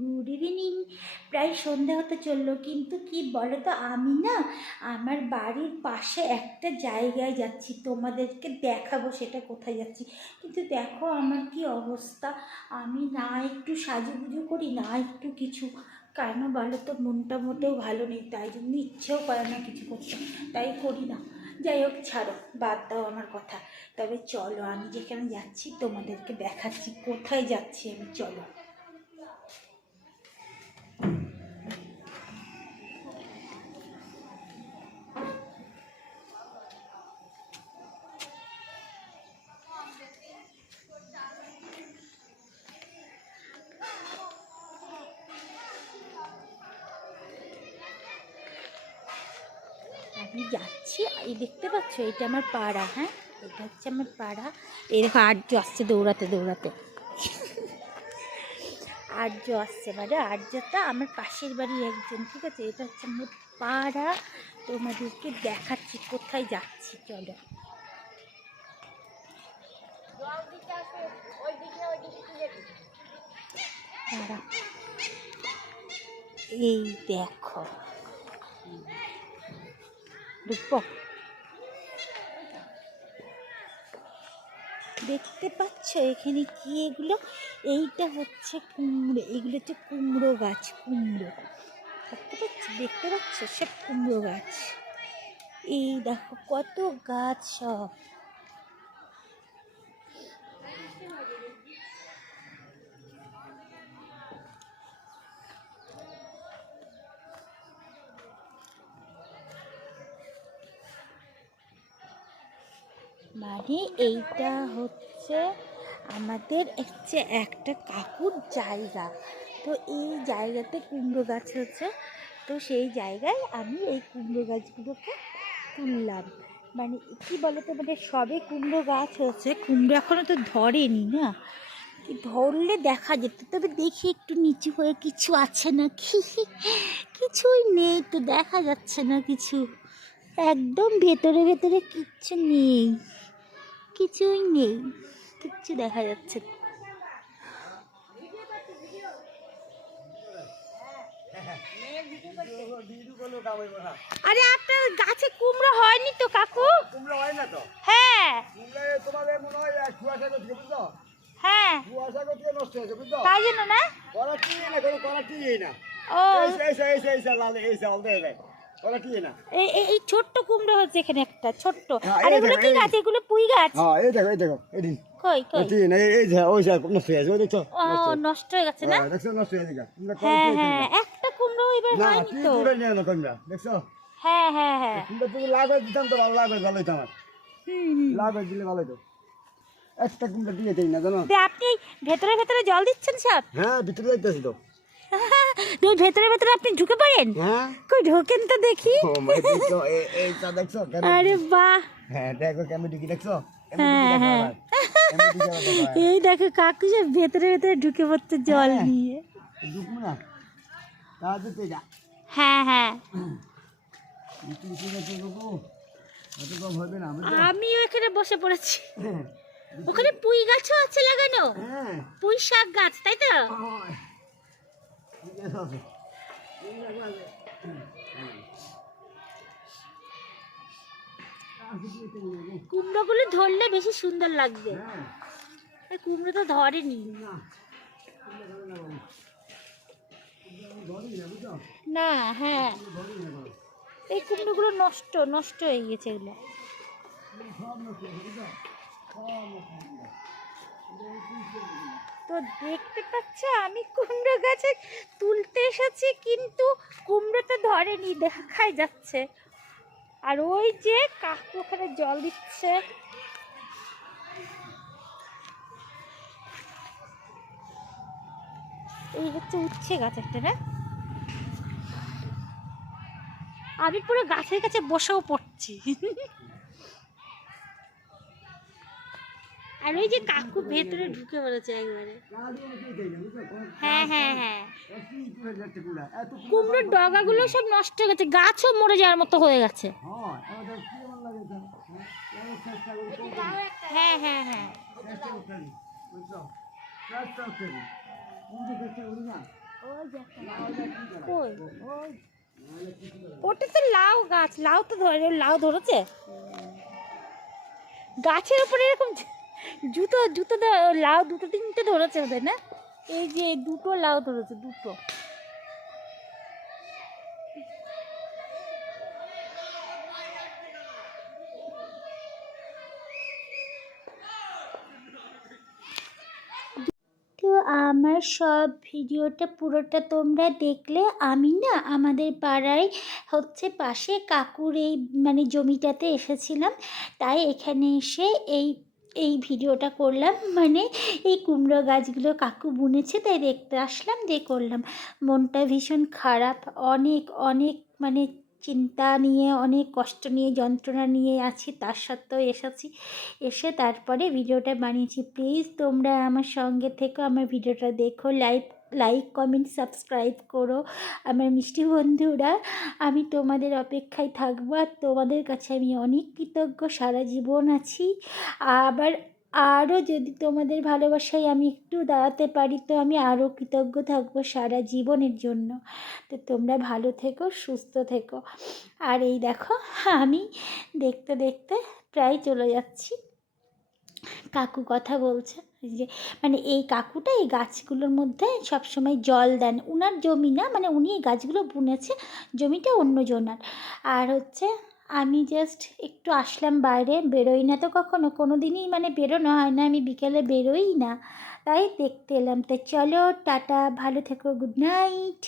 Good evening প্রায় সন্ধে হতে চলল, কিন্তু কি বলো তো আমি না আমার বাড়ির পাশে একটা জায়গায় যাচ্ছি, তোমাদেরকে দেখাবো সেটা কোথায় যাচ্ছি। কিন্তু দেখো আমার কি অবস্থা, আমি না একটু সাজুগুজু করি, না একটু কিছু। কেন বলো তো মনটা মোটেও ভালো নেই, তাই জন্য ইচ্ছেও করে না কিছু করতে, তাই করি না। যাই হোক, ছাড়ো, বাদ দাও আমার কথা। তবে চলো, আমি যেখানে যাচ্ছি, তোমাদেরকে দেখাচ্ছি, কোথায় যাচ্ছি আমি, চলো। আমি যাচ্ছি। এই দেখতে পাচ্ছ, এটা আমার পাড়া হ্যাঁ? এটা হচ্ছে আমার পাড়া। এরকম আর্য আসছে দৌড়াতে দৌড়াতে। আর্য আসছে মানে আর্যটা আমার পাশের বাড়ির একজন, ঠিক আছে? এটা হচ্ছে আমার পাড়া। তোমাদেরকে দেখাচ্ছি, কোথায় যাচ্ছি, চলো। এই দেখো। দেখতে পাচ্ছ এখানে কি এগুলো? এইটা হচ্ছে কুমড়ো, এগুলো হচ্ছে কুমড়ো গাছ, কুমড়ো। দেখতে পাচ্ছ? দেখতে পাচ্ছ? সব কুমড়ো গাছ। এই দেখো কত গাছ সব। মানে এইটা হচ্ছে আমাদের হচ্ছে একটা কাকুর জায়গা। তো এই জায়গাতে কুমড়ো গাছ হচ্ছে। তো সেই জায়গায় আমি এই কুমড়ো গাছগুলোকে তুললাম। মানে কি বলতো মানে সবে কুমড়ো গাছ হচ্ছে। কুমড়ো এখনও তো ধরেনি না। ধরলে দেখা যেত। তবে দেখি একটু নিচু হয়ে কিছু আছে না কি কিছুই নেই তো, দেখা যাচ্ছে না কিছু। একদম ভেতরে ভেতরে কিচ্ছু নেই। কিছুই নেই। কিচ্ছু দেখা যাচ্ছে আরে আপনার গাছে কুমড়ো হয়নি তো কাকু? কুমড়ো হয় না তো? হ্যাঁ। কুমড়ো তোমাদের মনে হয় কুয়াশা করছে বুঝছ? হ্যাঁ। কুয়াশা করছে নষ্ট হয়েছে বুঝছ? তাই জন্য না? ও। লাল এই এই- এই ছোট্ট কুমড়ো হচ্ছে এখানে একটা ছোট্ট। হ্যাঁ, আর এগুলো কি গাছ? এগুলো পুঁই গাছ? হ্যাঁ এই দেখো এই দেখো এদিন কই কই? ঠিক না এই যে ওই যে নষ্ট হয়ে গেছে ওই দেখছ? ও নষ্ট হয়ে গেছে। না? হ্যাঁ, দেখছ নষ্ট হয়ে গেছে। হ্যাঁ হ্যাঁ একটা কুমড়ো এবার হয়নি তো। তুলে নিয়ে না তোমরা দেখছ? হ্যাঁ হ্যাঁ হ্যাঁ। তুমি দিতাম তো ভালো লাভ ভালো আমার। হুম দিলে ভালো হইতো। একটা কুমড়া দিয়ে দেই না জানো? আপনি ভেতরে ভেতরে জল দিচ্ছেন সব? হ্যাঁ ভিতরে যাইতেছি তো। ওই ভেতরে ভেতরে আপনি ঢুকে পড়েন? হ্যাঁ। কই ঢোকেন তো দেখি। আরে বাহ হ্যাঁ দেখো কেমন ঢুকি দেখছ? হ্যাঁ, হ্যাঁ। এই দেখো কাকু সব ভেতরে ভেতরে ঢুকে পড়তে জল। নিয়ে। ঢুকবো না? তাড়াতাড়ি যা। হ্যাঁ হ্যাঁ। আমিও এখানে বসে পড়েছি। ওখানে পুঁই গাছও আছে লাগানো। হ্যাঁ। পুঁই শাক গাছ তাই তো ওই। ঠিক আছে ঠিক আছে, আছে। কুমড়োগুলো ধরলে বেশি সুন্দর লাগবে। হ্যাঁ। এই কুমড়ো তো ধরেনি। না হ্যাঁ। এই কুমড়োগুলো নষ্ট নষ্ট হয়ে গেছে এগুলো। সব নষ্ট তো দেখতে পাচ্ছ, আমি কুমড়ো গাছে তুলতে এসেছি, কিন্তু কুমড়োটা ধরেনি, দেখাই যাচ্ছে। আর ওই যে কাকু ওখানে জল দিচ্ছে। এই হচ্ছে উচ্ছে গাছ একটা, না? আমি পুরো গাছের কাছে বসেও পড়ছি। আর ওই যে কাকু ভেতরে ঢুকে পড়েছে একবারে হ্যাঁ হ্যাঁ হ্যাঁ কুমড়োর ডগাগুলো সব নষ্ট হয়ে গেছে, গাছও মরে যাওয়ার মতো হয়ে গেছে হয়? হ্যাঁ? হ্যাঁ ওটা তো লাউ গাছ, লাউ তো ধরে, লাউ ধরেছে গাছের উপরে এরকম জুতো জুতো লাউ দুটো তিনটে ধরেছে ওদের, না? এই যে দুটো লাউ ধরেছে, দুটো। আমার সব ভিডিওটা পুরোটা তোমরা দেখলে। আমি না আমাদের পাড়ায় হচ্ছে পাশে কাকুর এই মানে জমিটাতে এসেছিলাম। তাই এখানে এসে এই এই ভিডিওটা করলাম। মানে এই কুমড়ো গাছগুলো কাকু বুনেছে, তাই দেখতে আসলাম, দিয়ে করলাম। মনটা ভীষণ খারাপ। অনেক অনেক মানে চিন্তা নিয়ে, অনেক কষ্ট নিয়ে, যন্ত্রণা নিয়ে আছি, তার সত্ত্বেও এসেছি। এসে তারপরে ভিডিওটা বানিয়েছি। প্লিজ তোমরা আমার সঙ্গে থেকো, আমার ভিডিওটা দেখো, লাইক লাইক কমেন্ট সাবস্ক্রাইব করো। আমার মিষ্টি বন্ধুরা, আমি তোমাদের অপেক্ষায় থাকব আর তোমাদের কাছে আমি অনেক কৃতজ্ঞ, সারা জীবন আছি। আবার আরও যদি তোমাদের ভালোবাসায় আমি একটু দাঁড়াতে পারি, তো আমি আরও কৃতজ্ঞ থাকব সারা জীবনের জন্য। তো তোমরা ভালো থেকো, সুস্থ থেকো। আর এই দেখো, আমি দেখতে দেখতে প্রায় চলে যাচ্ছি। কাকু কথা বলছে যে মানে এই কাকুটা এই গাছগুলোর মধ্যে সবসময় জল দেন। উনার জমি না মানে উনি এই গাছগুলো বুনেছে, জমিটা অন্য জনার। আর হচ্ছে আমি জাস্ট একটু আসলাম বাইরে, বেরোই না তো কখনো কোনো দিনই মানে বেরোনো হয় না, আমি বিকেলে বেরোই না। তাই দেখতে এলাম। তো চলো, টাটা, ভালো থেকো গুড নাইট